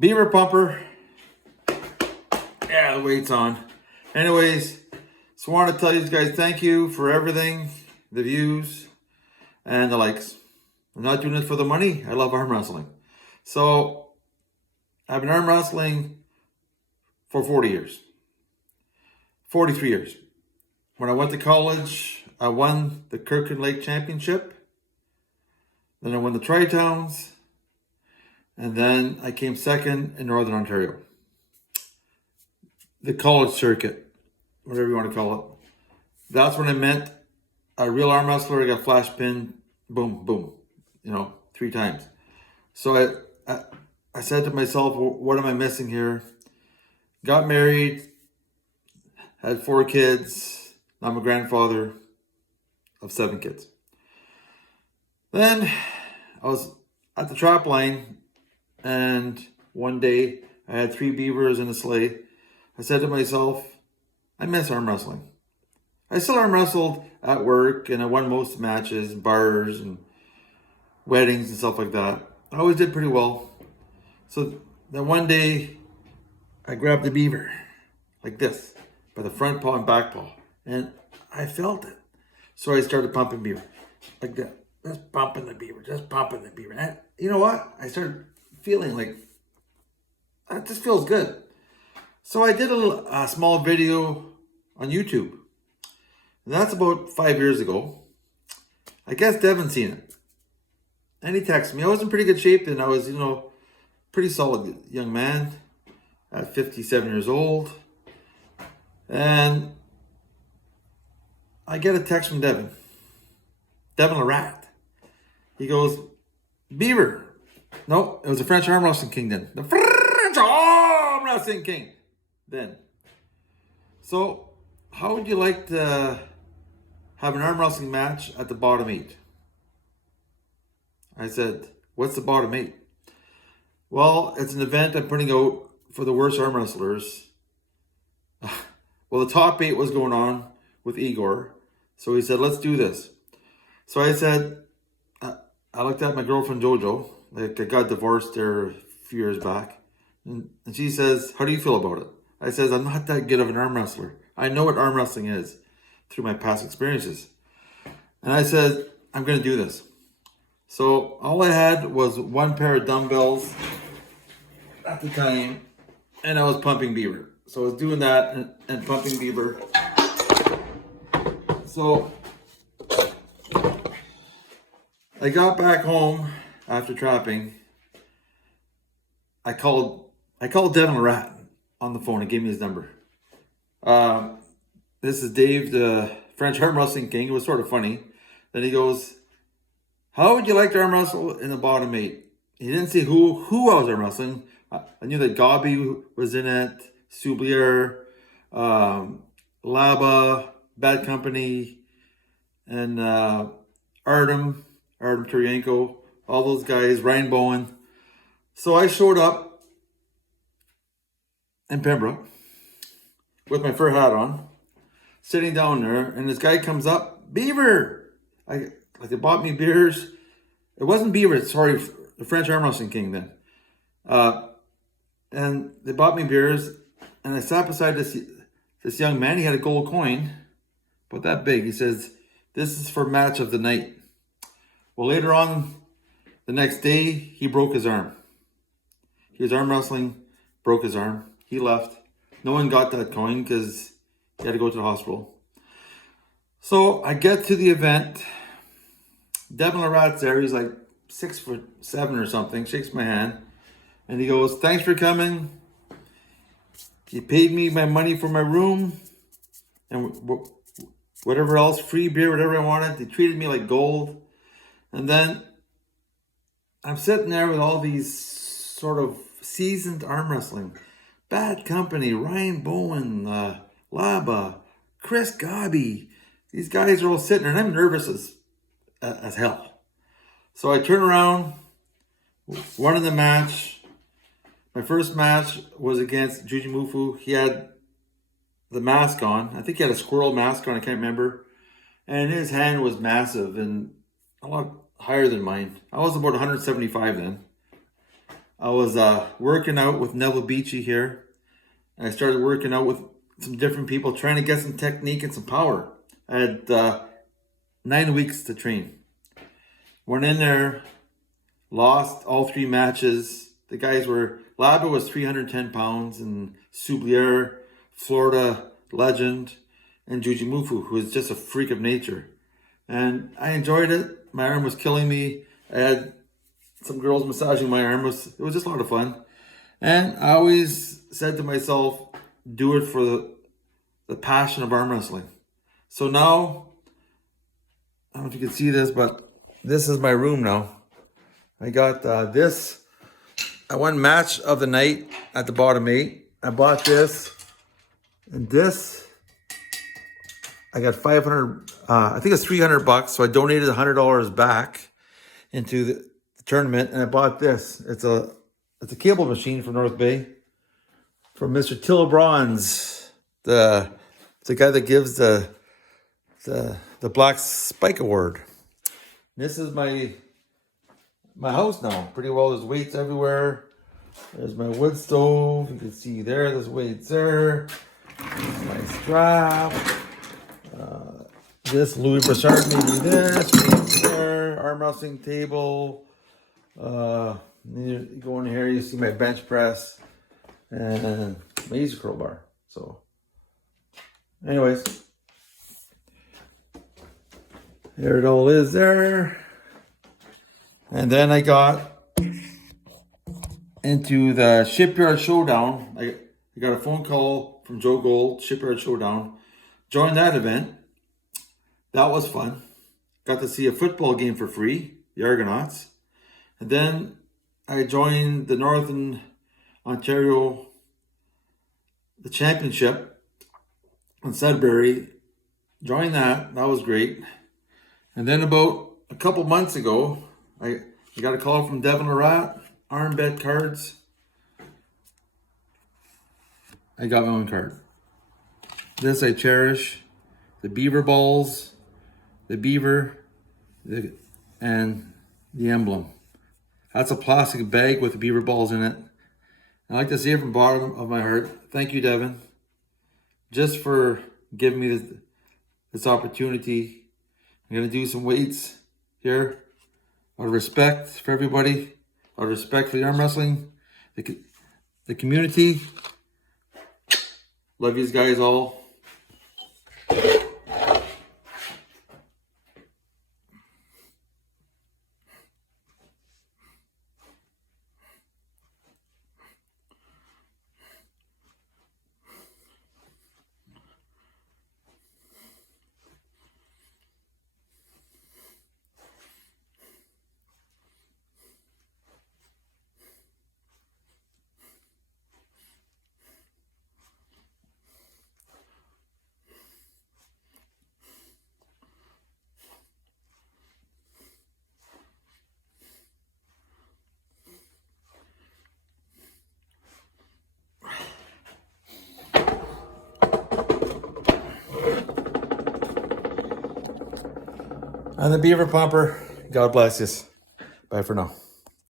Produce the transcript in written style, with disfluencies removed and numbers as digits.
Beaver pumper. Yeah, the weight's on. Anyways, so I want to tell you guys thank you for everything, the views and the likes. I'm not doing this for the money. I love arm wrestling. So I've been arm wrestling for 40 years. 43 years. When I went to college, I won the Kirkland Lake Championship. Then I won the Tri-Towns. And then I came second in Northern Ontario. The college circuit, whatever you want to call it. That's when I met a real arm wrestler. I got flash pinned, boom, boom, 3 times. So I said to myself, what am I missing here? Got married, had 4 kids. I'm a grandfather of 7 kids. Then I was at the trap line, and one day I had 3 beavers in a sleigh. I said to myself, I miss arm wrestling. I still arm wrestled at work, and I won most matches, bars and weddings and stuff like that. I always did pretty well. So then one day I grabbed the beaver like this by the front paw and back paw, and I felt it. So I started pumping beaver like that. Just pumping the beaver, just pumping the beaver. And you know what? I started feeling like, that just feels good. So I did a small video on YouTube. And that's about 5 years ago. I guess Devon seen it. And he texted me. I was in pretty good shape then. I was, pretty solid young man at 57 years old. And I get a text from Devon Larratt. He goes, Beaver. No, it was the French arm wrestling king then. The French arm wrestling king then. So, how would you like to have an arm wrestling match at the bottom 8? I said, what's the bottom 8? Well, it's an event I'm putting out for the worst arm wrestlers. Well, the top 8 was going on with Igor. So he said, let's do this. So I said, I looked at my girlfriend Jojo. Like, I got divorced there a few years back. And she says, how do you feel about it? I says, I'm not that good of an arm wrestler. I know what arm wrestling is through my past experiences. And I said, I'm going to do this. So all I had was 1 pair of dumbbells at the time, and I was pumping beaver. So I was doing that and pumping beaver. So I got back home after trapping. I called Devon Larratt on the phone and gave me his number. This is Dave, the French arm wrestling king. It was sort of funny. Then he goes, how would you like to arm wrestle in the bottom 8? He didn't say who I was arm wrestling. I knew that Gabi was in it, Soublier, Laba, Bad Company, and Artem Turyenko, all those guys, Ryan Bowen. So I showed up in Pembroke with my fur hat on, sitting down there, and this guy comes up, Beaver! They bought me beers. It wasn't Beaver, sorry, the French arm wrestling king then. And they bought me beers, and I sat beside this young man. He had a gold coin, about that big. He says, this is for match of the night. Well, later on, the next day, he broke his arm. He was arm wrestling, broke his arm. He left. No one got that coin because he had to go to the hospital. So I get to the event. Devon Larratt's there. He's like 6'7" or something. Shakes my hand. And he goes, thanks for coming. He paid me my money for my room. And whatever else, free beer, whatever I wanted. They treated me like gold. And then I'm sitting there with all these sort of seasoned arm wrestling. Bad Company, Ryan Bowen, Laba, Chris Gabi. These guys are all sitting there, and I'm nervous as hell. So I turn around, won in the match. My first match was against Juji Mufu. He had the mask on. I think he had a squirrel mask on, I can't remember. And his hand was massive and a lot higher than mine. I was about 175 then. I was working out with Neville Beachy here. And I started working out with some different people, trying to get some technique and some power. I had 9 weeks to train. Went in there, lost all 3 matches. The guys were, Laba was 310 pounds, and Soublier, Florida legend, and Jujimufu, who is just a freak of nature. And I enjoyed it. My arm was killing me. I had some girls massaging my arm. It was just a lot of fun. And I always said to myself, do it for the passion of arm wrestling. So now, I don't know if you can see this, but this is my room now. I got this. I won match of the night at the bottom 8. I bought this and this. I got 500, I think it's $300. So I donated $100 back into the tournament, and I bought this. It's a cable machine from North Bay, from Mr. Tillebronze, the guy that gives the Black Spike Award. This is my house now. Pretty well, there's weights everywhere. There's my wood stove. You can see there's weights there. There's my strap. This Louis Broussard made me this. Weights there. Arm wrestling table. You go in here, you see my bench press and my easy curl bar. So, anyways, there it all is there. And then I got into the Shipyard Showdown. I got a phone call from Joe Gold, Shipyard Showdown. Joined that event. That was fun. Got to see a football game for free, the Argonauts. And then I joined the Northern Ontario, the championship in Sudbury. Joined that. That was great. And then about a couple months ago, I got a call from Devon Larratt, arm bet cards. I got my own card. This I cherish. The Beaver balls, the Beaver, and the emblem. That's a plastic bag with the Beaver balls in it. I like to say from the bottom of my heart, thank you, Devon, just for giving me this opportunity. I'm going to do some weights here out of respect for everybody, out of respect for the arm wrestling, the community. Love you guys all. I'm the Beaver Pumper. God bless you. Bye for now.